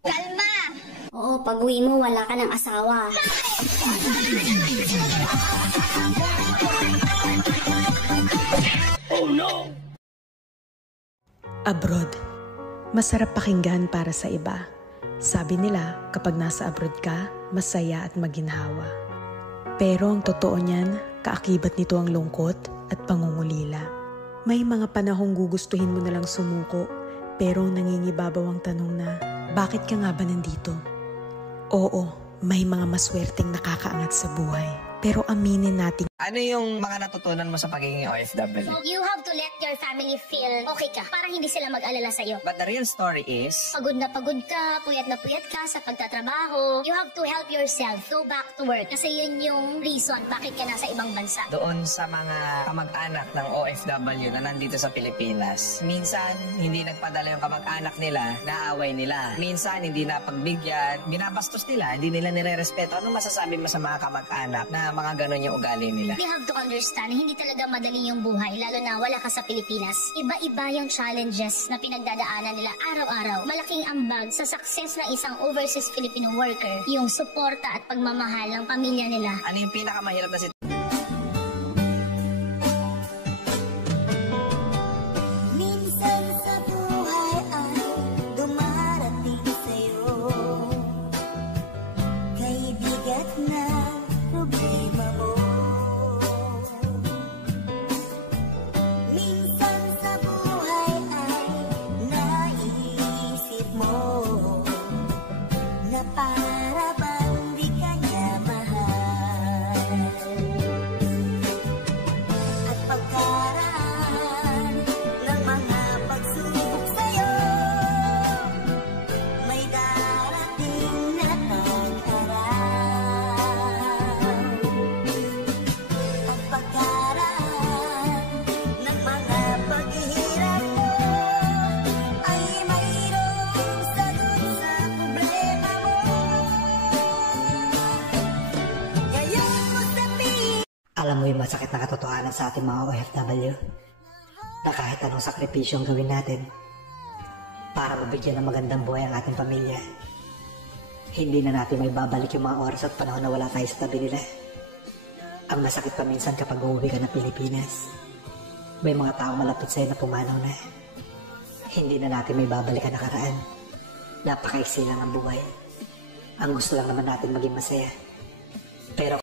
Kalma! Oo, pag-uwi mo, wala ka ng asawa. Oh no! Abroad. Masarap pakinggan para sa iba. Sabi nila, kapag nasa abroad ka, masaya at maginhawa. Pero ang totoo niyan, kaakibat nito ang lungkot at pangungulila. May mga panahong gugustuhin mo nalang sumuko, pero nangingibabaw ang tanong na, bakit ka nga ba nandito? Oo, may mga maswerteng nakakaangat sa buhay. Pero aminin natin. Ano yung mga natutunan mo sa pagiging OFW? You have to let your family feel okay ka para hindi sila mag-alala sa'yo. But the real story is, Pagod na pagod ka, puyat na puyat ka sa pagtatrabaho. You have to help yourself go back to work. Kasi yun yung reason bakit ka nasa ibang bansa. doon sa mga kamag-anak ng OFW na nandito sa Pilipinas, minsan hindi nagpadala yung kamag-anak nila, naaway nila. Minsan hindi napagbigyan, binabastos nila, hindi nila nire-respeto. Ano masasabi mo sa mga kamag-anak na mga ganon yung ugali nila? They have to understand, hindi talaga madali yung buhay, lalo na wala ka sa Pilipinas. Iba-iba yung challenges na pinagdadaanan nila araw-araw. Malaking ambag sa success ng isang overseas Filipino worker, yung suporta at pagmamahal ng pamilya nila. Ano yung pinakamahirap na sitwasyon? Minsan sa buhay ay dumarating sa'yo, kay bigat na problema mo. Minsan sa buhay ay naisip mo na para bang di ka niya mahal. At pagkaraan ng mga pagsubok sa'yo, may darating na tag-araw. At pagkaraan ng mga paghihirap mo, ay mayroong sagot sa problema mo. Ngayon mo sabihin. Alam mo yung masakit na katotohanan sa ating mga OFW na kahit anong sakripisyo ang gawin natin para mabigyan ng magandang buhay ang ating pamilya, hindi na natin may babalik yung mga oras at panahon na wala tayo sa tabi nila. Ang masakit pa minsan kapag uuwi ka ng Pilipinas, may mga tao malapit sa'yo na pumanaw na. Hindi na natin may babalik ang nakaraan. Napakaiksi lang ang buhay. Ang gusto lang naman natin maging masaya. Pero